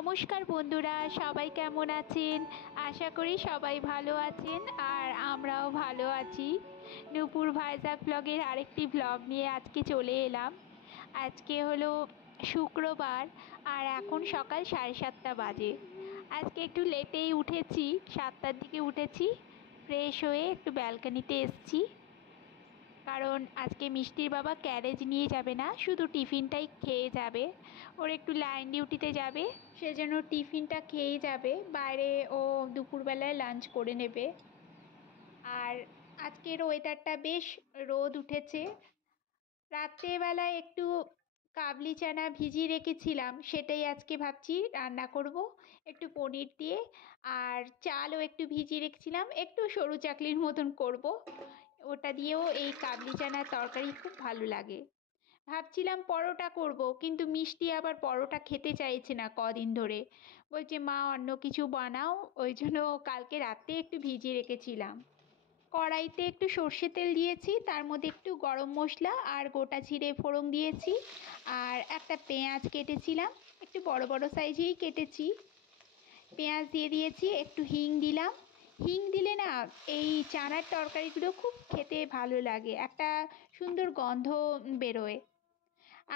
নমস্কার বন্ধুরা, সবাই কেমন আছেন? আশা করি সবাই ভালো আছেন আর আমরাও ভালো আছি। নূপুর ভাইজাগ ব্লগের আরেকটি ব্লগ নিয়ে আজকে চলে এলাম। আজকে হলো শুক্রবার আর এখন সকাল 7:30 বাজে। আজকে একটু লেটেই উঠেছি, 7টার দিকে উঠেছি। ফ্রেশ হয়ে একটু ব্যালকনিতে এসেছি, কারণ আজকে মিষ্টির বাবা ক্যারেজ নিয়ে যাবে না, শুধু টিফিনটাই খেয়ে যাবে। ওর একটু লাইন ডিউটিতে যাবে, সেজন্য টিফিনটা খেয়েই যাবে। বাইরে ও দুপুরবেলায় লাঞ্চ করে নেবে। আর আজকের ওয়েদারটা বেশ রোদ উঠেছে। রাত্রেবেলায় একটু কাবলি চানা ভিজিয়ে রেখেছিলাম, সেটাই আজকে ভাবছি রান্না করব একটু পনির দিয়ে। আর চালও একটু ভিজিয়ে রেখেছিলাম, একটু সরু চাকলির মতন করব। ওটা দিয়েও এই কাবলি চানার তরকারি খুব ভালো লাগে। ভাবছিলাম পরোটা করব, কিন্তু মিষ্টি আবার পরোটা খেতে চাইছে না কদিন ধরে। বলছে মা অন্য কিছু বানাও, ওই জন্য কালকে রাতে একটু ভিজিয়ে রেখেছিলাম। কড়াইতে একটু সর্ষে তেল দিয়েছি, তার মধ্যে একটু গরম মশলা আর গোটা জিরে ফোড়ন দিয়েছি। আর একটা পেঁয়াজ কেটেছিলাম, একটু বড় বড় সাইজেই কেটেছি। পেঁয়াজ দিয়ে দিয়েছি, একটু হিং দিলাম। হিং দিলে না এই চানার তরকারিগুলো খুব খেতে ভালো লাগে, একটা সুন্দর গন্ধ বেরোয়।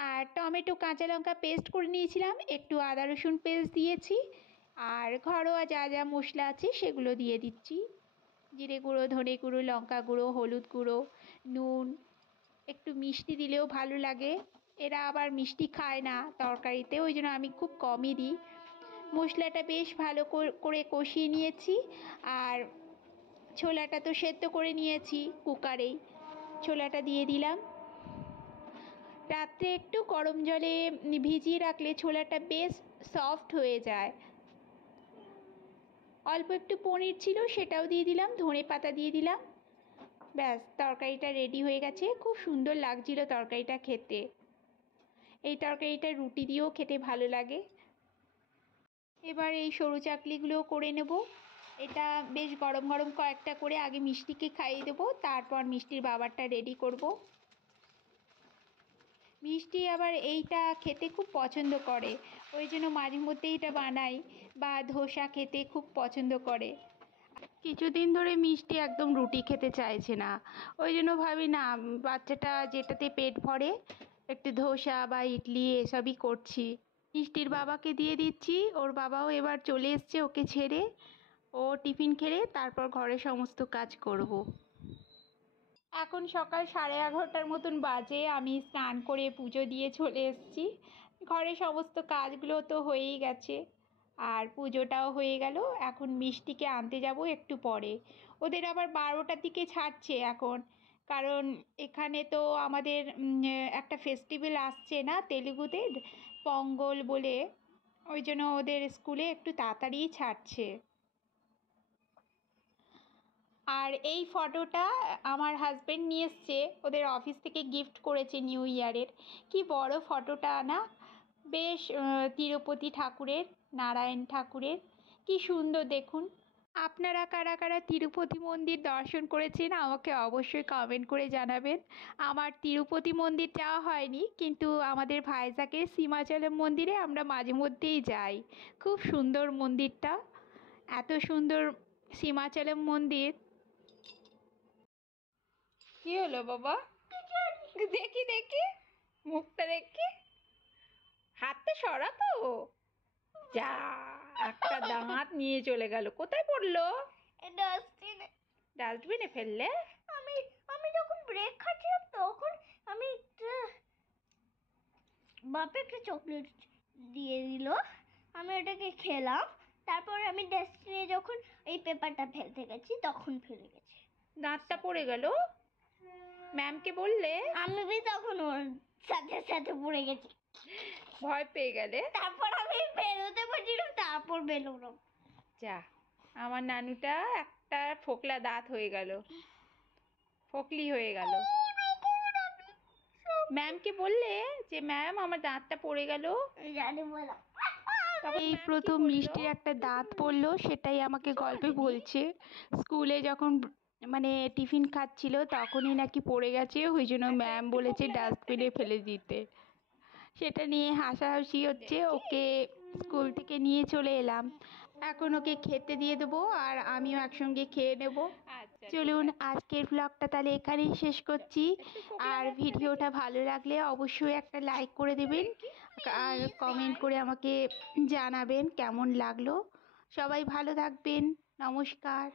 আর টমেটো কাঁচা লঙ্কা পেস্ট করে নিয়েছিলাম, একটু আদা রসুন পেস্ট দিয়েছি। আর ঘরোয়া যা যা মশলা আছে সেগুলো দিয়ে দিচ্ছি। জিরে গুঁড়ো, ধনে গুঁড়ো, লঙ্কা গুঁড়ো, হলুদ গুঁড়ো, নুন, একটু মিষ্টি দিলেও ভালো লাগে। এরা আবার মিষ্টি খায় না তরকারিতে, ওই জন্য আমি খুব কমই দিই। মশলাটা বেশ ভালো করে কষিয়ে নিয়েছি। আর ছোলাটা তো সেদ্ধ করে নিয়েছি কুকারেই, ছোলাটা দিয়ে দিলাম। রাত্রে একটু গরম জলে ভিজিয়ে রাখলে ছোলাটা বেশ সফট হয়ে যায়। অল্প একটু পনির ছিল, সেটাও দিয়ে দিলাম, ধনে পাতা দিয়ে দিলাম। ব্যাস, তরকারিটা রেডি হয়ে গেছে। খুব সুন্দর লাগছিল তরকারিটা খেতে। এই তরকারিটা রুটি দিয়েও খেতে ভালো লাগে। এবার এই সরু চাকলিগুলো করে নেব। এটা বেশ গরম গরম কয়েকটা করে আগে মিষ্টিকে খাইয়ে দেবো, তারপর মিষ্টির বাবারটা রেডি করব। মিষ্টি আবার এইটা খেতে খুব পছন্দ করে, ওই জন্য মাঝে মধ্যে এটা বানাই। বা ধোসা খেতে খুব পছন্দ করে। কিছুদিন ধরে মিষ্টি একদম রুটি খেতে চাইছে না, ওই জন্য ভাবি না বাচ্চাটা যেটাতে পেট ভরে একটু ধোসা বা ইডলি এসবই করছি। মিষ্টির বাবাকে দিয়ে দিচ্ছি, ওর বাবাও এবার চলে এসছে ওকে ছেড়ে। ও টিফিন খেলে তারপর ঘরে সমস্ত কাজ করব। এখন সকাল 11:30 মতন বাজে। আমি স্নান করে পুজো দিয়ে চলে এসেছি। ঘরে সমস্ত কাজগুলো তো হয়েই গেছে, আর পুজোটাও হয়ে গেল। এখন মিষ্টিকে আনতে যাব একটু পরে। ওদের আবার 12টার দিকে ছাড়ছে এখন, কারণ এখানে তো আমাদের একটা ফেস্টিভ্যাল আসছে না তেলেগুদের, পঙ্গল বলে, ওই জন্য ওদের স্কুলে একটু তাড়াতাড়িই ছাড়ছে। আর এই ফটোটা আমার হাজব্যান্ড নিয়ে এসছে, ওদের অফিস থেকে গিফট করেছে নিউ ইয়ারের। কি বড় ফটোটা না, বেশ তিরুপতি ঠাকুরের, নারায়ণ ঠাকুরের, কি সুন্দর দেখুন। আপনারা কারা কারা তিরুপতি মন্দির দর্শন করেছেন আমাকে অবশ্যই কমেন্ট করে জানাবেন। আমার তিরুপতি মন্দির যাওয়া হয়নি, কিন্তু আমাদের ভাইজাগের সীমাচলম মন্দিরে আমরা মাঝে মধ্যেই যাই। খুব সুন্দর মন্দিরটা, এত সুন্দর সীমাচলম মন্দির। কি হলো বাবা? দেখি দেখি, মুখটা দেখি। হাতটা সরাতো, যা একটা দাঁত নিয়ে চলে গেল। কোথায় পড়লো? ডাস্টবিনে। ডাস্টবিনে ফেললে? আমি আমি যখন ব্রেক খাচ্ছিলাম তখন আমি বাপে একটা চকলেট দিয়ে দিল, আমি ওটাকে খেলাম। তারপর আমি ডাস্টবিনে যখন এই পেপারটা ফেলতে গেছি তখন ফেলে গেছে, দাঁতটা পড়ে গেল। ম্যামকে বললে? আমি তখন ওর সাথে সাথে পড়ে গেছি, ভয় পেয়ে গেলে? তারপর আমি বেরোতে পারছিলাম, তারপর বেরোলাম। যা, আমার নানুটা একটা ফোকলা দাঁত হয়ে গেল, ফোকলি হয়ে গেল। ম্যামকে বললে যে ম্যাম আমার দাঁতটা পড়ে গেল? জানি বলা। এই প্রথম মিষ্টির একটা দাঁত পড়লো, সেটাই আমাকে গল্পে বলছে। স্কুলে যখন মানে টিফিন খাচ্ছিল তখনই নাকি পড়ে গেছে, ওই জন্য ম্যাম বলেছে ডাস্টবিনে ফেলে দিতে। সেটা নিয়ে হাসাহাসি হচ্ছে। ওকে স্কুল থেকে নিয়ে চলে এলাম। এখন ওকে খেতে দিয়ে দেবো আর আমিও একসঙ্গে খেয়ে নেব। চলুন আজকের ব্লগটা তাহলে এখানেই শেষ করছি। আর ভিডিওটা ভালো লাগলে অবশ্যই একটা লাইক করে দেবেন আর কমেন্ট করে আমাকে জানাবেন কেমন লাগলো। সবাই ভালো থাকবেন। নমস্কার।